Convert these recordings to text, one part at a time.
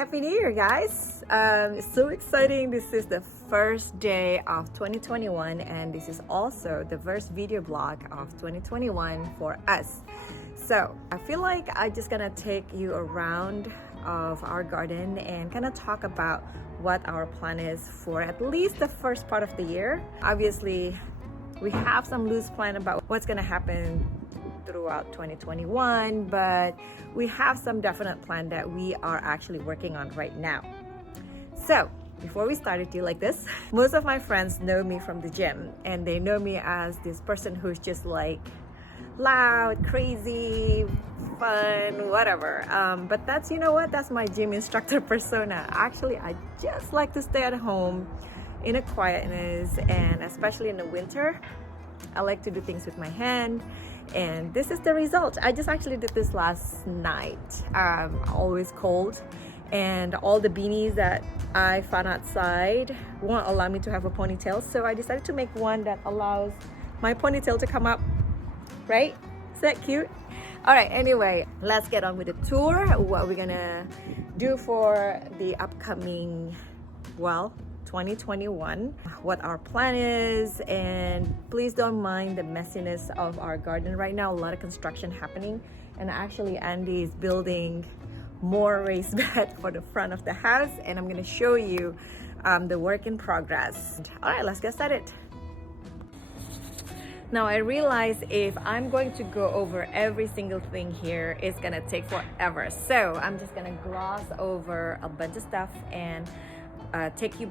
Happy New Year, guys! It's so exciting. This is the first day of 2021 and this is also the first video blog of 2021 for us. So I feel like I'm just gonna take you around of our garden and kind of talk about what our plan is for at least the first part of the year. Obviously, we have some loose plan about what's gonna happen throughout 2021, but we have some definite plan that we are actually working on right now. So before we start, do you like this? Most of my friends know me from the gym and they know me as this person who's just like loud, crazy, fun, whatever. But that's, you know what, that's my gym instructor persona. Actually, I just like to stay at home in a quietness, and especially in the winter I like to do things with my hand, and this is the result. I just actually did this last night. Always cold, and all the beanies that I found outside won't allow me to have a ponytail, so I decided to make one that allows my ponytail to come up, right? Is that cute? All right, anyway, let's get on with the tour. What we're gonna do for the upcoming, well, 2021, what our plan is, and please don't mind the messiness of our garden right now. A lot of construction happening, and actually Andy is building more raised bed for the front of the house, and I'm going to show you the work in progress. All right, let's get started. Now I realize if I'm going to go over every single thing here, it's gonna take forever, so I'm just gonna gloss over a bunch of stuff and take you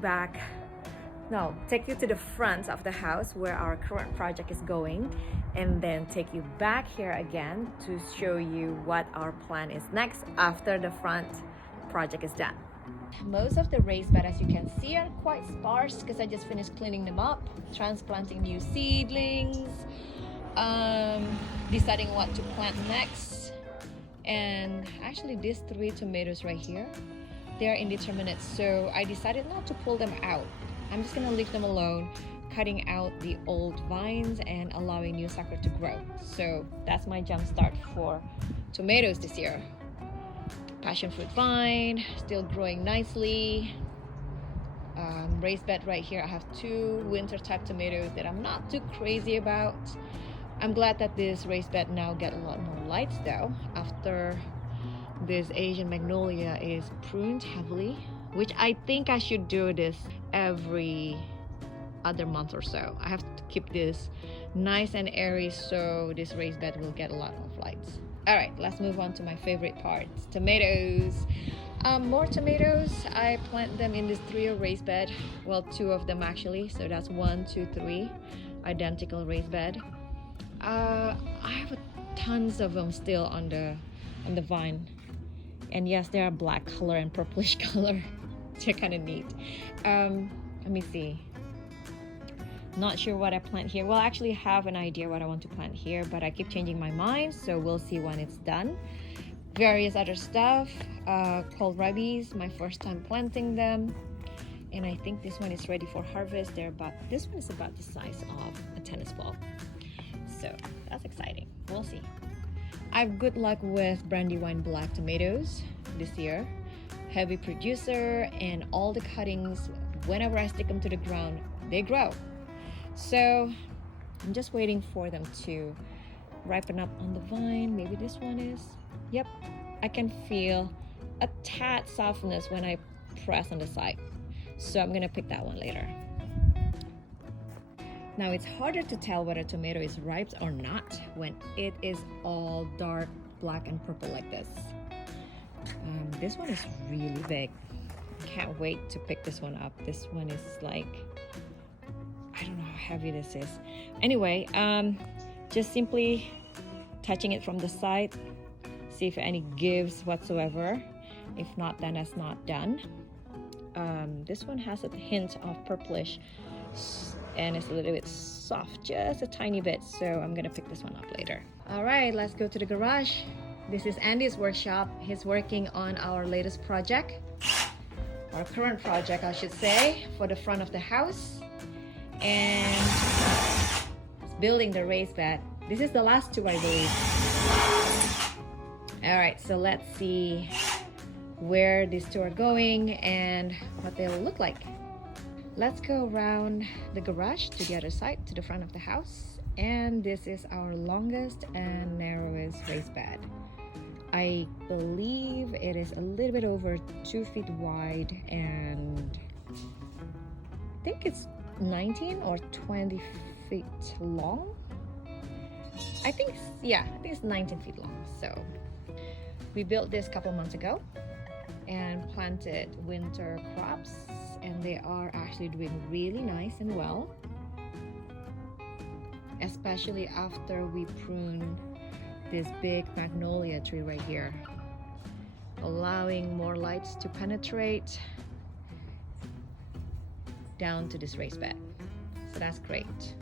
to the front of the house where our current project is going, and then take you back here again to show you what our plan is next after the front project is done. Most of the raised bed, as you can see, are quite sparse because I just finished cleaning them up, transplanting new seedlings, deciding what to plant next. And actually these 3 tomatoes right here, they are indeterminate, so I decided not to pull them out. I'm just gonna leave them alone, cutting out the old vines and allowing new sucker to grow. So that's my jump start for tomatoes this year. Passion fruit vine still growing nicely. Raised bed right here, I have 2 winter type tomatoes that I'm not too crazy about. I'm glad that this raised bed now get a lot more lights though, after this Asian magnolia is pruned heavily, which I think I should do this every other month or so. I have to keep this nice and airy so this raised bed will get a lot of lights. All right, let's move on to my favorite part, tomatoes. More tomatoes. I plant them in this trio raised bed, well, 2 of them actually, so that's 1, 2, 3 identical raised bed. I have tons of them still on the vine. And yes, they are black color and purplish color. They're kind of neat. Let me see. Not sure what I plant here. Well, I actually have an idea what I want to plant here, but I keep changing my mind, so we'll see when it's done. Various other stuff. Kohlrabies, my first time planting them. And I think this one is ready for harvest. This one is about the size of a tennis ball. So that's exciting. We'll see. I have good luck with Brandywine black tomatoes this year. Heavy producer, and all the cuttings, whenever I stick them to the ground, they grow. So I'm just waiting for them to ripen up on the vine. Maybe this one is. Yep, I can feel a tad softness when I press on the side. So I'm gonna pick that one later. Now it's harder to tell whether tomato is ripe or not when it is all dark black and purple like this. This one is really big. Can't wait to pick this one up. This one is like, I don't know how heavy this is. Anyway, just simply touching it from the side, see if any gives whatsoever. If not, then that's not done. This one has a hint of purplish and it's a little bit soft, just a tiny bit, so I'm gonna pick this one up later. All right, let's go to the garage. This is Andy's workshop. He's working on our latest project, our current project I should say, for the front of the house, and it's building the raised bed. This is the last 2, I believe. All right, so let's see where these two are going and what they'll look like. Let's go around the garage to the other side, to the front of the house. And this is our longest and narrowest raised bed. I believe it is a little bit over 2 feet wide, and I think it's 19 or 20 feet long. I think it's 19 feet long. So we built this a couple months ago and planted winter crops, and they are actually doing really nice and well, especially after we prune this big magnolia tree right here, allowing more lights to penetrate down to this raised bed. So that's great.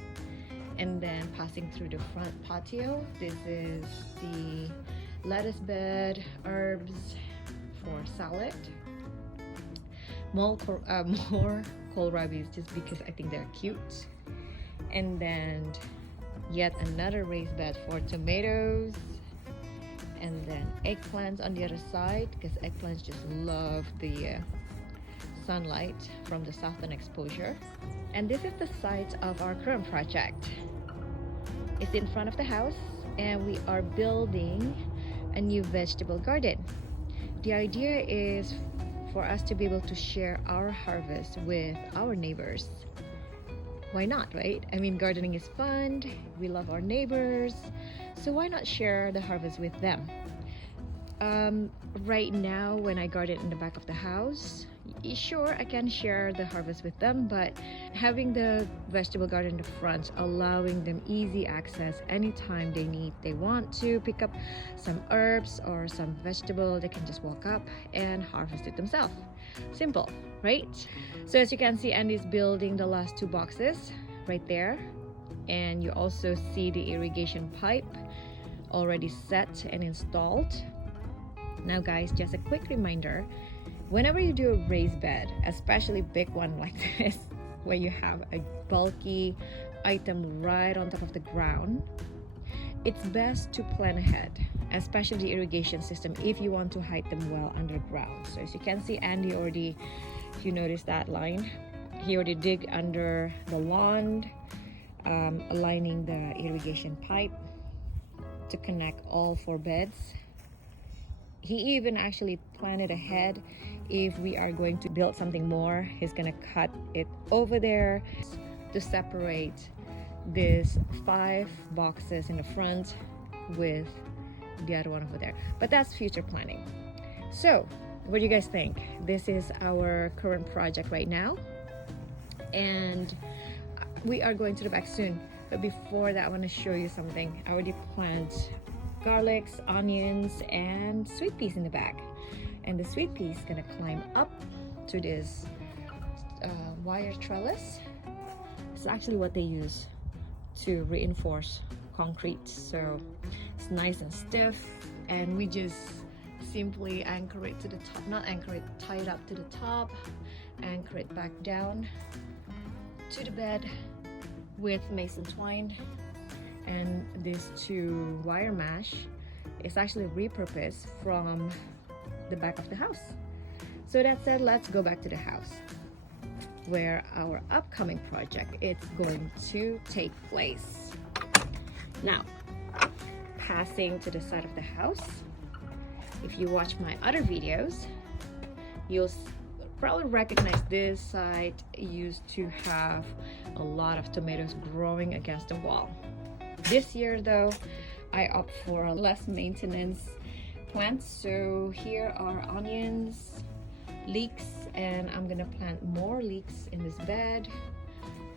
And then passing through the front patio, this is the lettuce bed, herbs for salad, more kohlrabi just because I think they're cute, and then yet another raised bed for tomatoes, and then eggplants on the other side because eggplants just love the sunlight from the southern exposure. And this is the site of our current project. It's in front of the house, and we are building a new vegetable garden. The idea is for us to be able to share our harvest with our neighbors. Why not, right? I mean, gardening is fun, we love our neighbors, so why not share the harvest with them? Right now, when I garden in the back of the house, sure, I can share the harvest with them, but having the vegetable garden in the front, allowing them easy access anytime they want to pick up some herbs or some vegetable, they can just walk up and harvest it themselves. Simple, right? So as you can see, Andy's building the last 2 boxes right there, and you also see the irrigation pipe already set and installed. Now guys, just a quick reminder, whenever you do a raised bed, especially big one like this, where you have a bulky item right on top of the ground, it's best to plan ahead, especially the irrigation system, if you want to hide them well underground. So as you can see, Andy already, if you notice that line, he already dig under the lawn, aligning the irrigation pipe to connect all 4 beds. He even actually planned it ahead. If we are going to build something more, he's gonna cut it over there to separate these 5 boxes in the front with the other one over there. But that's future planning. So what do you guys think? This is our current project right now, and we are going to the back soon. But before that, I want to show you something. I already planted garlics, onions, and sweet peas in the back, and the sweet pea is gonna climb up to this wire trellis. It's actually what they use to reinforce concrete, so it's nice and stiff, and we just simply anchor it to the top, not anchor it, tie it up to the top, anchor it back down to the bed with mason twine. And these 2 wire mesh is actually repurposed from the back of the house. So that said, let's go back to the house where our upcoming project is going to take place. Now, passing to the side of the house, if you watch my other videos, you'll probably recognize this side used to have a lot of tomatoes growing against the wall. This year though, I opt for less maintenance plants. So here are onions, leeks, and I'm gonna plant more leeks in this bed,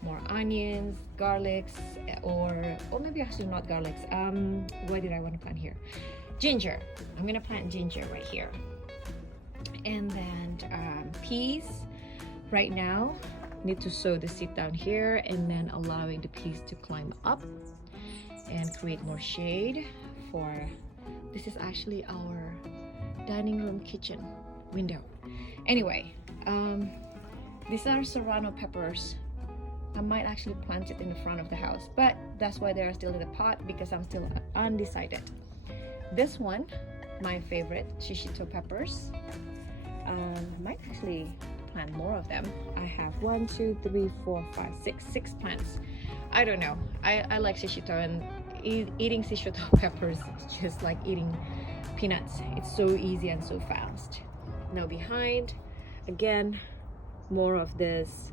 more onions, garlics, or maybe actually not garlics. What did I want to plant here? Ginger. I'm gonna plant ginger right here. And then peas. Right now, need to sow the seed down here, and then allowing the peas to climb up and create more shade for, this is actually our dining room kitchen window. Anyway, these are serrano peppers. I might actually plant it in the front of the house, but that's why they are still in the pot, because I'm still undecided. This one, my favorite, shishito peppers. I might actually plant more of them. I have 1, 2, 3, 4, 5, 6 plants. I don't know. I like shishito, and eating shishito peppers is just like eating peanuts. It's so easy and so fast. Now behind, again, more of this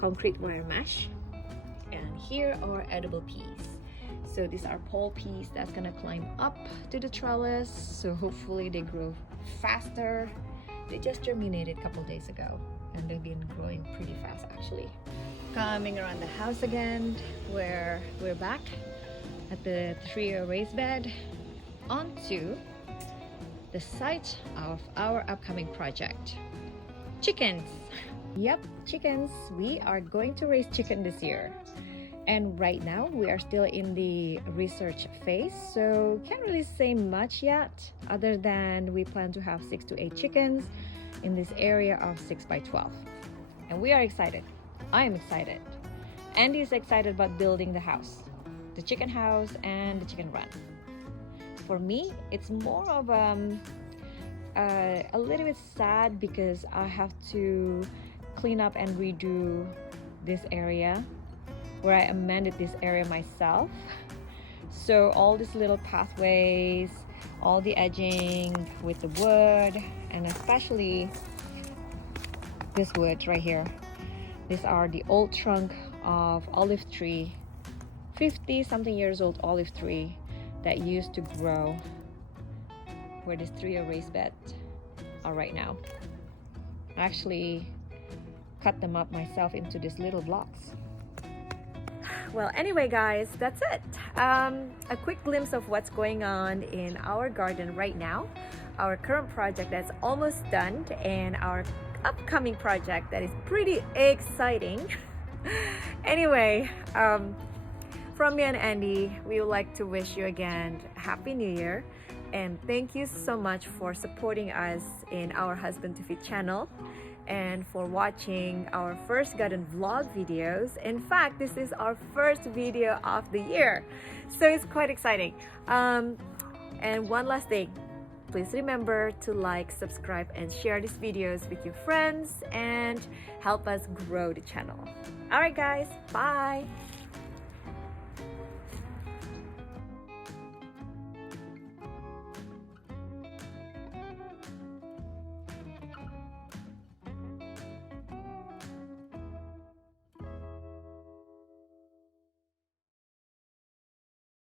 concrete wire mesh, and here are edible peas. So these are pole peas that's gonna climb up to the trellis, so hopefully they grow faster. They just germinated a couple days ago and they've been growing pretty fast actually. Coming around the house again, where we're back at the trio raised bed onto the site of our upcoming project. Chickens! Yep, chickens. We are going to raise chicken this year. And right now we are still in the research phase, so can't really say much yet other than we plan to have 6 to 8 chickens in this area of 6 by 12. And we are excited. I'm excited. Andy is excited about building the house, the chicken house and the chicken run. For me, it's more of a little bit sad because I have to clean up and redo this area where I amended this area myself. So all these little pathways, all the edging with the wood, and especially this wood right here. These are the old trunk of olive tree, 50 something years old olive tree that used to grow where this trio raised beds are right now. I actually cut them up myself into these little blocks. Well, anyway guys, that's it. A quick glimpse of what's going on in our garden right now, our current project that's almost done, and our upcoming project that is pretty exciting. Anyway, from me and Andy, we would like to wish you again Happy New Year, and thank you so much for supporting us in our Husband to Feed channel and for watching our first garden vlog videos. In fact, this is our first video of the year, so it's quite exciting. And one last thing, please remember to like, subscribe, and share these videos with your friends and help us grow the channel. All right guys, bye.